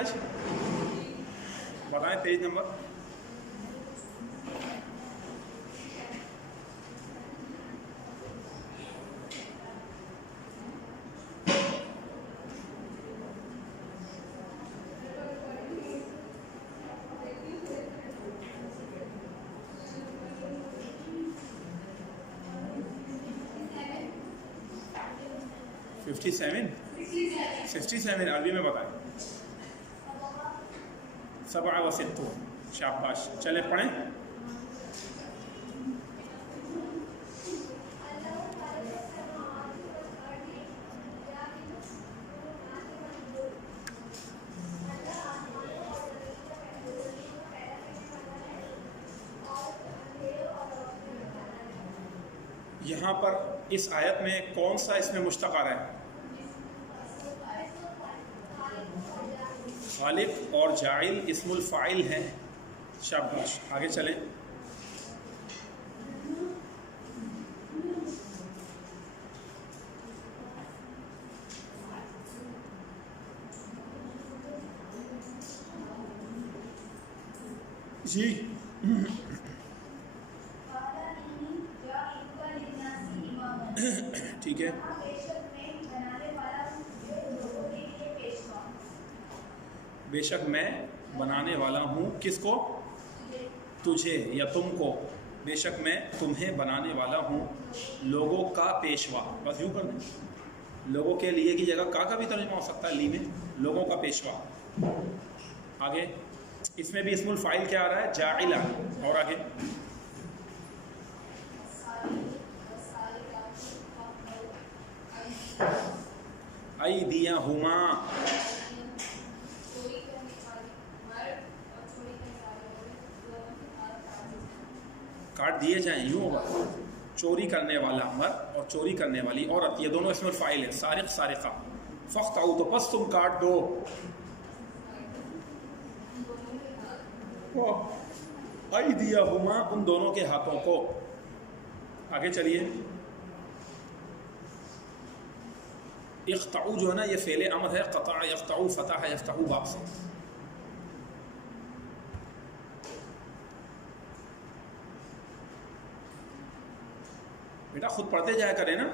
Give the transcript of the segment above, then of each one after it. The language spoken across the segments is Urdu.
آج؟ بتائیں پیج نمبر. ففٹی سیون عربی میں بتائیں. 67. شاباش. چلے پڑھیں. یہاں پر اس آیت میں کون سا اس میں مشتق آ رہا ہے؟ خالق اور جاعل اسم الفاعل ہیں. شاباش. آگے چلیں. جی ٹھیک ہے. بے شک میں بنانے والا ہوں کس کو؟ تجھے یا تم کو. بے شک میں تمہیں بنانے والا ہوں لوگوں کا پیشوا. بس یوں کر دیں. لوگوں کے لیے کی جگہ کا بھی ترجمہ ہو سکتا ہے لی میں. لوگوں کا پیشوا. آگے اس میں بھی اسم الفاعل کیا آ رہا ہے؟ جاعل. اور آگے ایدیہما. کاٹ دیے جائیں. یوں ہوگا. چوری کرنے والا مرد اور چوری کرنے والی عورت یہ دونوں اسم الفاعل ہیں. سارق سارقہ. فاقطعوا تو پس تم کاٹ دو. ایدیہما ان دونوں کے ہاتھوں کو. آگے چلیے. اقطعوا جو ہے نا یہ فعل امر ہے. قطع یقطع فتح یفتح باب سے. بیٹا خود پڑھتے جایا کریں نا.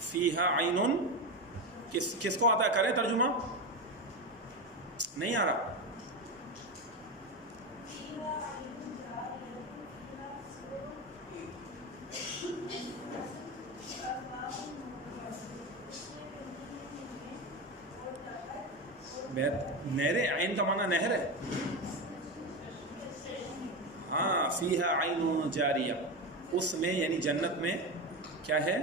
فیہا عین. کس کو آتا ہے؟ کریں ترجمہ. نہیں آ رہا. نہر عین کا معنی نہر ہے. ہاں فیہا عین جاریہ. اس میں یعنی جنت میں کیا ہے؟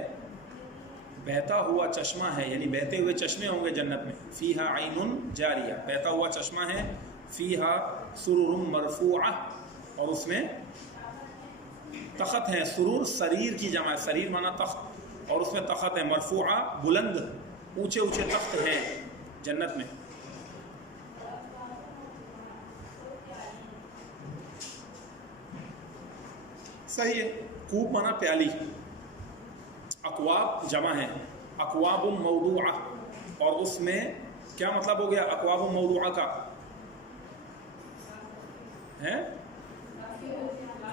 بہتا ہوا چشمہ ہے. یعنی بہتے ہوئے چشمے ہوں گے جنت میں. فیہا عین جاریہ بہتا ہوا چشمہ ہے. فیہا سرر مرفوعہ اور اس میں تخت ہیں. سرور سریر کی جمع ہے. سریر معنی تخت اور اس میں تخت ہے. مرفوعہ بلند اونچے اونچے تخت ہیں جنت میں. صحیح ہے. کوب مانا پیالی. اکواب جمع ہے. اکواب موضوعہ اور اس میں کیا مطلب ہو گیا اکواب موضوعہ کا؟ ہیں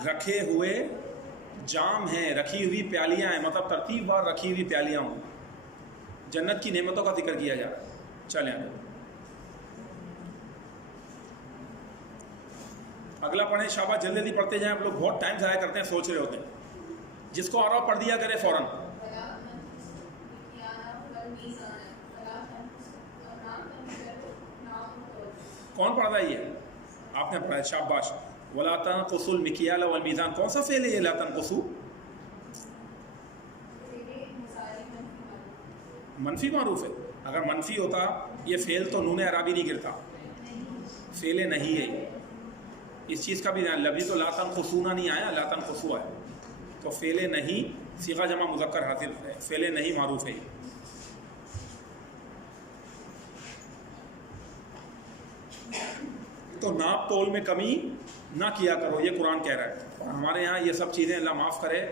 رکھے ہوئے جام ہیں. رکھی ہوئی پیالیاں ہیں. مطلب ترتیب بار رکھی ہوئی پیالیاں ہوں. جنت کی نعمتوں کا ذکر کیا جا رہا ہے. چلیں اگلا پڑھیں. شاباش جلدی جلدی پڑھتے جائیں. آپ لوگ بہت ٹائم ضائع کرتے ہیں. سوچ رہے ہوتے ہیں. جس کو آ رہا ہو پڑھ دیا کرے فوراً. کون پڑھ رہا ہے یہ؟ آپ نے پڑھا ہے. شاباش. وَلَا تَنْقُصُوا الْمِكْيَالَ وَالْمِيزَانَ. کون سا فعل ہے یہ لا تنقصوا؟ منفی معروف ہے. اگر منفی ہوتا یہ فعل تو نون اعرابی نہیں گرتا. فعل نہیں ہے. اس چیز کا بھی لفظ تو لا تنقصونا نہیں آیا. لا تنقصوا ہے. تو فعل نہیں صیغہ جمع مذکر حاضر ہے. فعل نہیں معروف ہے. تو ناپ تول میں کمی نہ کیا کرو یہ قرآن کہہ رہا ہے. اور ہمارے یہاں یہ سب چیزیں اللہ معاف کرے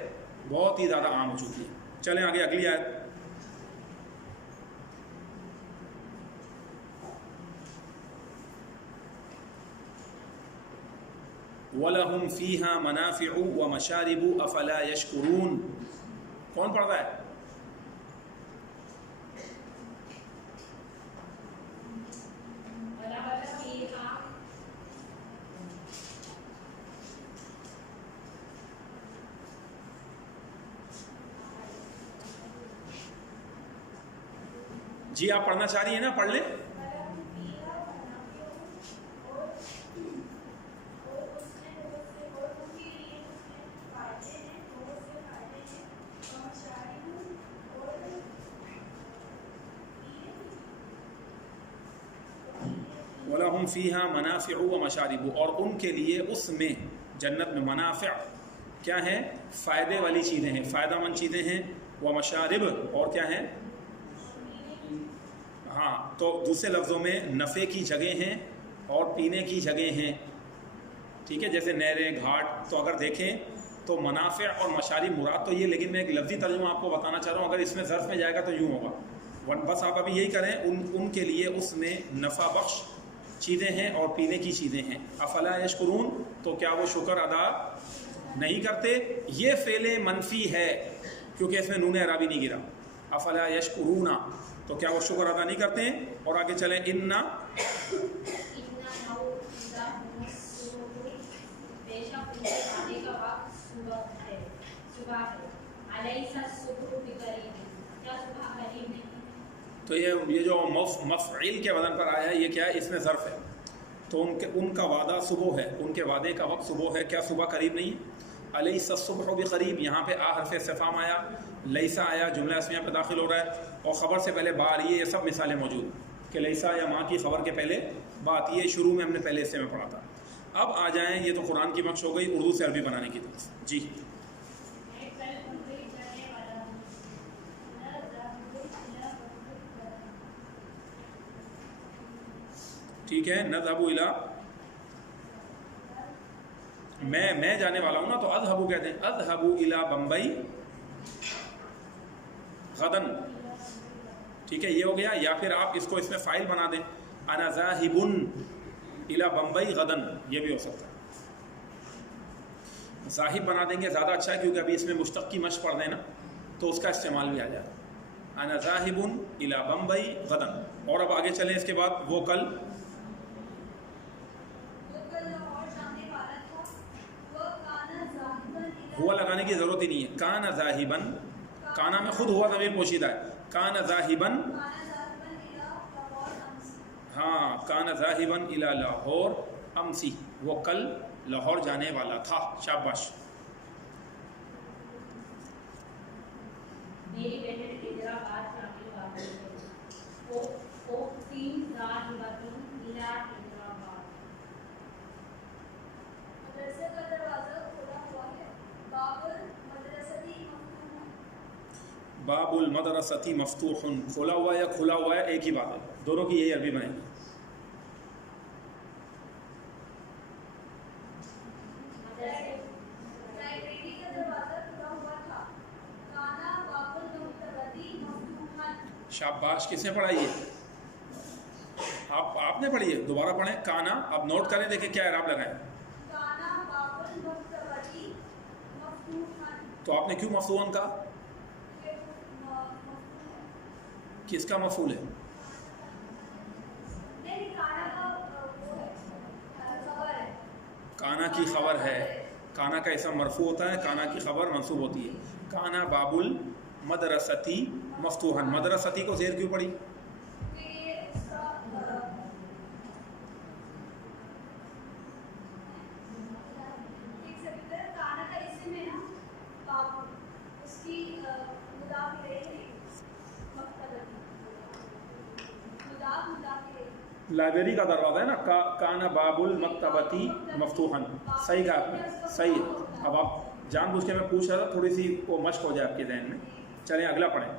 بہت ہی زیادہ عام ہو چکی ہیں. چلیں آگے اگلی آیت. وَلَهُمْ فِيهَا مَنَافِعُ وَمَشَارِبُ أَفَلَا يَشْكُرُونَ. کون پڑھ رہا ہے؟ جی آپ پڑھنا چاہ رہی ہیں نا، پڑھ لیں. وَلَهُمْ فِيهَا مَنَافِعُ وَمَشَارِبُ، اور ان کے لیے اس میں جنت میں منافع کیا ہیں؟ فائدے والی چیزیں ہیں، فائدہ مند چیزیں ہیں. وَمَشَارِب، اور کیا ہیں؟ ہاں، تو دوسرے لفظوں میں نفع کی جگہیں ہیں اور پینے کی جگہیں ہیں. ٹھیک ہے، جیسے نہریں، گھاٹ. تو اگر دیکھیں تو منافع اور مشارب مراد تو یہ، لیکن میں ایک لفظی ترجمہ آپ کو بتانا چاہ رہا ہوں. اگر اس میں ظرف میں جائے گا تو یوں ہوگا. بس آپ ابھی یہی کریں، ان کے لیے اس میں نفع بخش چیزیں ہیں اور پینے کی چیزیں ہیں. افلا یشکرون، تو کیا وہ شکر ادا نہیں کرتے؟ یہ فعل منفی ہے کیونکہ اس میں نون اعرابی نہیں گرا. افلا یشکرون، تو کیا وہ شکر ادا نہیں کرتے ہیں؟ اور آگے چلیں. تو یہ جو مفعیل کے وزن پر آیا ہے، یہ کیا ہے؟ اس میں ظرف ہے. تو ان کا وعدہ صبح ہے، ان کے وعدے کا وقت صبح ہے. کیا صبح قریب نہیں ہے؟ الیس الصبح بقریب، یہاں پہ حرف استفہام آیا، لیسا آیا، جملہ اسمیہ پہ داخل ہو رہا ہے، اور خبر سے پہلے با آ رہی ہے. یہ سب مثالیں موجود کہ لیسا یا ماں کی خبر کے پہلے بات. یہ شروع میں ہم نے پہلے حصے میں پڑھا تھا. اب آ جائیں، یہ تو قرآن کی بخش ہو گئی اردو سے عربی بنانے کی طرف. جی ٹھیک ہے. نذهب الى، میں جانے والا ہوں نا، تو اذهب کہتے ہیں. اذهب الى بمبئی غدن. ٹھیک ہے، یہ ہو گیا. یا پھر آپ اس کو اس میں فائل بنا دیں، انا ذاہب الى بمبئی غدن، یہ بھی ہو سکتا ہے. ذاہب بنا دیں گے زیادہ اچھا ہے، کیونکہ ابھی اس میں مشتق کی مشق پڑھ دیں نا تو اس کا استعمال بھی آ جائے. انا ذاہب الى بمبئی غدن. اور اب آگے چلیں. اس کے بعد وہ کل ہوا لگانے کی ضرورت ہی نہیں ہے. کان ذاہبن، کانا میں خود ہوا ضمیر پوشیدہ ہے. کان ذاہبن، ہاں، کان ذاہبن الی لاہور امسی، وہ کل لاہور جانے والا تھا. شاباش. میری بیٹے نے حیدرآباد شامل واقع وہ تین ذاہبتن الی حیدرآباد. مدرسے کا دروازہ کھلا ہوا ہے. باب المدرستی مفتوح، کھولا ہوا یا کھلا ہوا ہے ایک ہی بات ہے، دونوں کی یہی عربی بنے گی. شاباش. کس نے پڑھائی ہے؟ آپ نے پڑھی ہے. دوبارہ پڑھیں. کانا. اب نوٹ کریں، دیکھیں کیا اعراب لگائیں. تو آپ نے کیوں مفعول کہا؟ کس کا مفعول ہے؟ کانا کی خبر ہے. کانا کا اسم مرفوع ہوتا ہے، کانا کی خبر منصوب ہوتی ہے. کانا باب المدرستی مفتوحا. مدرستی کو زیر کیوں پڑی؟ لائبریری کا دروازہ ہے نا. کانا باب المکتبتی مفتوحا. صحیح کہا آپ نے، صحیح ہے. اب آپ جان بوجھ کے میں پوچھ رہا تھا، تھوڑی سی وہ مشق ہو جائے آپ کے ذہن میں. چلیں اگلا پڑھیں.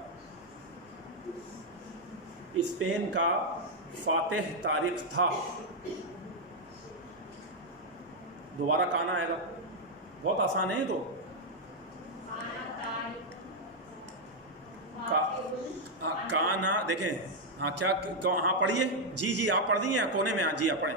اسپین کا فاتح تاریخ تھا. دوبارہ کانا آئے گا، بہت آسان ہے. تو کانا دیکھیں. ہاں کیا، ہاں پڑھیے. جی آپ پڑھ دی ہیں کونے میں. ہاں جی آپ پڑھیں.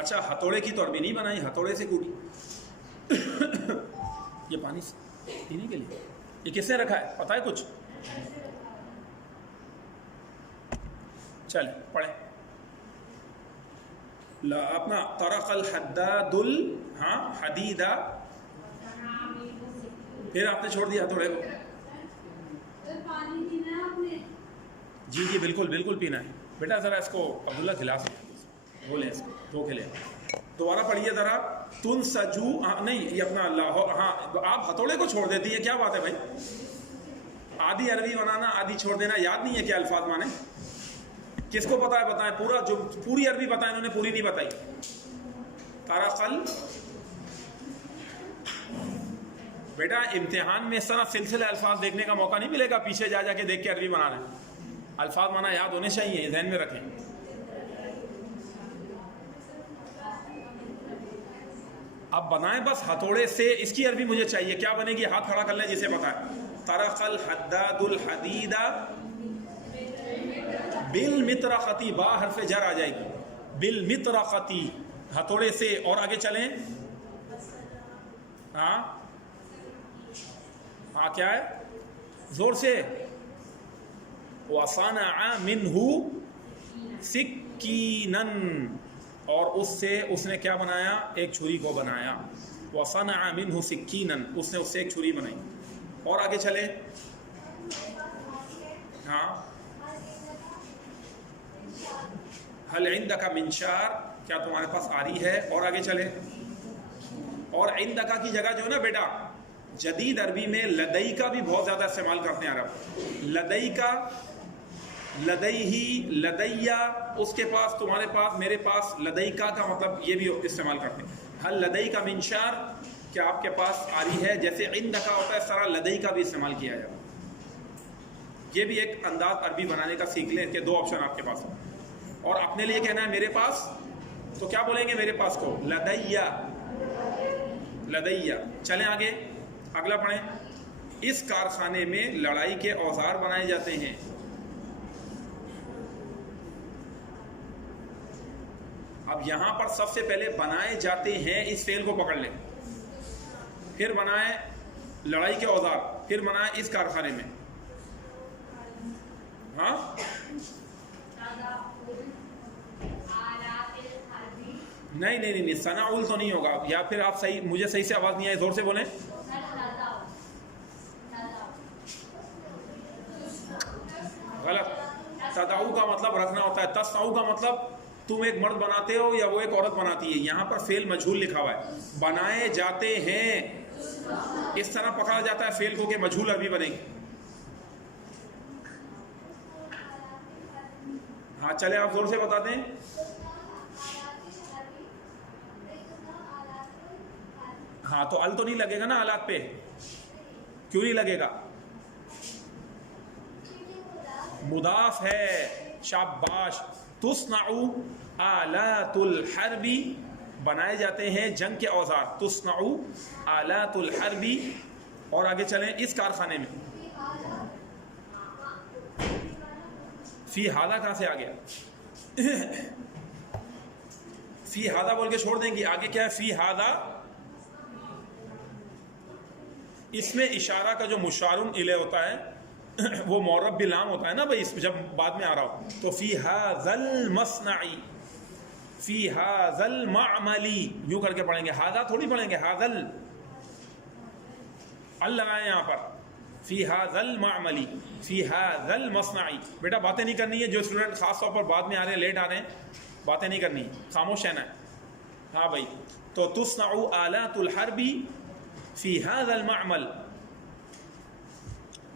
اچھا ہتھوڑے کی تو عربی نہیں بنائی, ہتھوڑے سے کوٹی. یہ پانی پینے کے لیے یہ کس نے رکھا ہے پتہ ہے کچھ؟ چلیں پڑھیں اپنا طرق الحداد حدیدہ, پھر آپ نے چھوڑ دیا ہتھوڑے کو. جی جی بالکل بالکل پینا ہے بیٹا. ذرا اس کو عبداللہ گلاس بولیں, اس کو دھو کے لیں. دوبارہ پڑھیے ذرا. تن سجو نہیں یہ اپنا لاہور. ہاں آپ ہتھوڑے کو چھوڑ دیتی ہے, کیا بات ہے بھائی؟ آدھی عربی بنانا آدھی چھوڑ دینا, یاد نہیں ہے کیا الفاظ مانے؟ کس کو پتا ہے بتائیں؟ پورا جو پوری عربی بتائیں, انہوں نے پوری نہیں بتائی. طرقل بیٹا امتحان میں اس طرح سلسلہ الفاظ دیکھنے کا موقع نہیں ملے گا, پیچھے جا جا کے دیکھ کے عربی بنا رہے ہیں. الفاظ مانا یاد ہونے چاہیے, ذہن میں رکھیں. اب بنائیں بس ہتھوڑے سے. اس کی عربی مجھے چاہیے, کیا بنے گی؟ ہاتھ کھڑا کر لیں جسے پتا ہے. طرق الحداد الحدید بالمطرقتی, با حرف جر آ جائے گی. بالمطرقتی ہتھوڑے سے. اور آگے چلیں. ہاں کیا ہے؟ زور سے. وَصَنَعَ مِنْهُ سِكِّينًا, اور اس سے اس نے کیا بنایا؟ ایک چھری کو بنایا. وَصَنَعَ مِنْهُ سِكِّينًا, اس نے اس سے ایک چھری بنائی. اور آگے چلے. ہاں هَلْ عِنْدَكَ مِنْشَارٍ, کیا تمہارے پاس آری ہے؟ اور آگے چلے. اور عندکا کی جگہ جو ہے نا بیٹا, جدید عربی میں لدئی کا بھی بہت زیادہ استعمال کرتے ہیں عرب. لدئی کا, لدئی, لدیا, اس کے پاس, تمہارے پاس, میرے پاس. لدئی کا مطلب یہ بھی استعمال کرتے ہیں. ہل لدئی کا منشار, کیا آپ کے پاس آری ہے؟ جیسے عندکا ہوتا ہے اس طرح لدئی کا بھی استعمال کیا جاتا ہے. یہ بھی ایک انداز عربی بنانے کا سیکھ لیں کہ دو آپشن آپ کے پاس ہیں. اور اپنے لیے کہنا ہے میرے پاس, تو کیا بولیں گے میرے پاس کو؟ لدیا, لدیا. چلیں آگے, اگلا پڑھیں. اس کارخانے میں لڑائی کے اوزار بنائے جاتے ہیں. اب یہاں پر سب سے پہلے بنائے جاتے ہیں اس فعل کو پکڑ لیں, پھر بنائے لڑائی کے اوزار, پھر بنائے اس کارخانے میں. ہاں نہیں نہیں نہیں, صنعول تو نہیں ہوگا. یا پھر آپ صحیح, مجھے صحیح سے آواز نہیں آئی, زور سے بولیں. غلط. تدعو کا مطلب رکھنا ہوتا ہے. تصنعو کا مطلب تم ایک مرد بناتے ہو یا وہ ایک عورت بناتی ہے. یہاں پر فعل مجہول لکھا ہوا ہے. بنائے جاتے ہیں, اس طرح پکڑا جاتا ہے فعل کو کہ مجہول عربی بنے گی. ہاں چلے آپ زور سے بتا دیں. ہاں تو ال تو نہیں لگے گا نا آلات پہ, کیوں نہیں لگے گا؟ مضاف ہے. شاباش. تصنع آلات الحرب, بنائے جاتے ہیں جنگ کے اوزار. تصنع آلات الحرب. اور آگے چلیں. اس کارخانے میں فی ہادہ کہاں سے آ گیا؟ فی ہادہ بول کے چھوڑ دیں گے. آگے کیا ہے؟ فی ہادہ. اس میں اشارہ کا جو مشارن الیہ ہوتا ہے وہ معرب بلام ہوتا ہے نا بھائی, جب بعد میں آ رہا ہو تو فی ھذل المصنع, فی ھذل المعمل, یوں کر کے پڑھیں گے. ھذا تھوڑی پڑھیں گے, ھذل ال لگائیں یہاں پر. فی ھذل المعمل, فی ھذل المصنع. بیٹا باتیں نہیں کرنی ہے. جو اسٹوڈنٹ خاص طور پر بعد میں آ رہے ہیں, لیٹ آ رہے ہیں, باتیں نہیں کرنی, خاموش رہنا ہے. ہاں بھائی. تو تصنع آلات الحرب فی ھذا المعمل.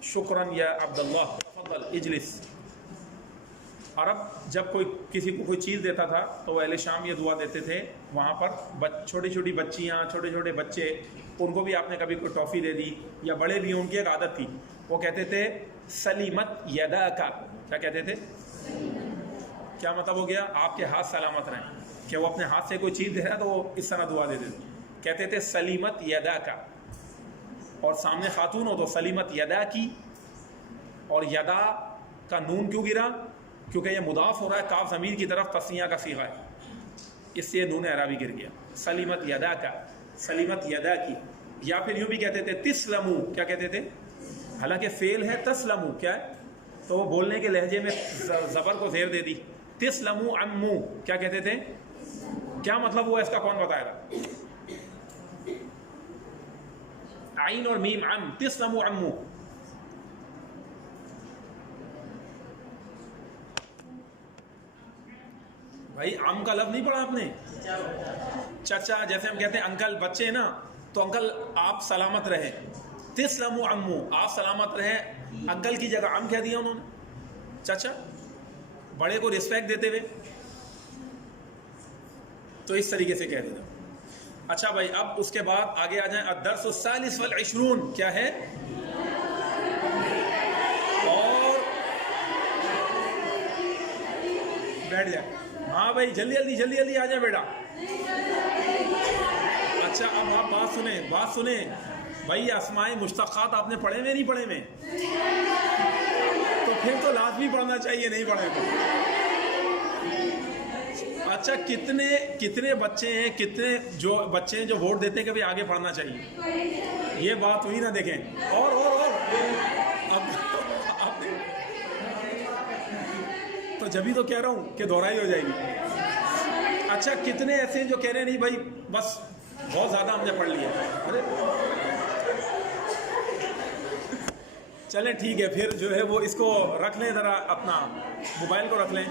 شکراً یا عبداللہ, تفضل اجلس. عرب جب کوئی کسی کو کوئی چیز دیتا تھا تو وہ اہل شام یہ دعا دیتے تھے. وہاں پر چھوٹی چھوٹی بچیاں, چھوٹے چھوٹے بچے, ان کو بھی آپ نے کبھی کوئی ٹافی دے دی, یا بڑے بھی, ان کی ایک عادت تھی, وہ کہتے تھے سلیمت یداکا. کیا کہتے تھے؟ کیا مطلب ہو گیا؟ آپ کے ہاتھ سلامت رہیں. کہ وہ اپنے ہاتھ سے کوئی چیز دے رہا ہے تو وہ اس طرح دعا دیتے تھے. کہتے تھے سلیمت یداکا. اور سامنے خاتون ہو تو سلیمت یدا کی. اور یدا کا نون کیوں گرا؟ کیونکہ یہ مضاف ہو رہا ہے, کاف ضمیر کی طرف تسنیہ کا صیغہ ہے. اس سے نون اعرابی گر گیا. سلیمت یدا کا، سلیمت یدا کی. یا پھر یوں بھی کہتے تھے تسلمو، کیا کہتے تھے؟ حالانکہ فعل ہے تسلمو، کیا ہے؟ تو وہ بولنے کے لہجے میں زبر کو زیر دے دی. تسلمو عمو، کیا کہتے تھے؟ کیا مطلب ہوا اس کا، کون بتائے گا؟ عین اور میم، عم، تسلمو عمو. بھائی عم کا لفظ نہیں پڑھا آپ نے؟ چچا، جیسے ہم کہتے ہیں انکل، بچے نا، تو انکل آپ سلامت رہے. تسلمو عمو، آپ سلامت رہے. انکل کی جگہ عم کہہ دیا انہوں نے، چچا، بڑے کو رسپیکٹ دیتے ہوئے. تو اس طریقے سے کہہ دینا. اچھا بھائی، اب اس کے بعد آگے آ جائیں. الدرس الثالث والعشرون، کیا ہے؟ اور بیٹھ جائے. ہاں بھائی، جلدی جلدی جلدی جلدی آ جائیں بیٹا. اچھا اب آپ بات سنیں، بات سنیں بھائی. اسماء مشتقات آپ نے پڑھے میں نہیں پڑھے میں؟ تو پھر تو لازمی پڑھنا چاہیے، نہیں پڑھے تو. اچھا کتنے بچے ہیں، کتنے جو بچے ہیں جو ووٹ دیتے ہیں کہ بھائی آگے پڑھنا چاہیے؟ یہ بات ہوئی نا، دیکھیں. اور اب تو جبھی تو کہہ رہا ہوں کہ دہرائی ہو جائے گی. اچھا کتنے ایسے ہیں جو کہہ رہے ہیں نہیں بھائی بس بہت زیادہ ہم نے پڑھ لیا؟ ارے چلیں ٹھیک ہے، پھر جو ہے وہ اس کو رکھ لیں، ذرا اپنا موبائل کو رکھ لیں.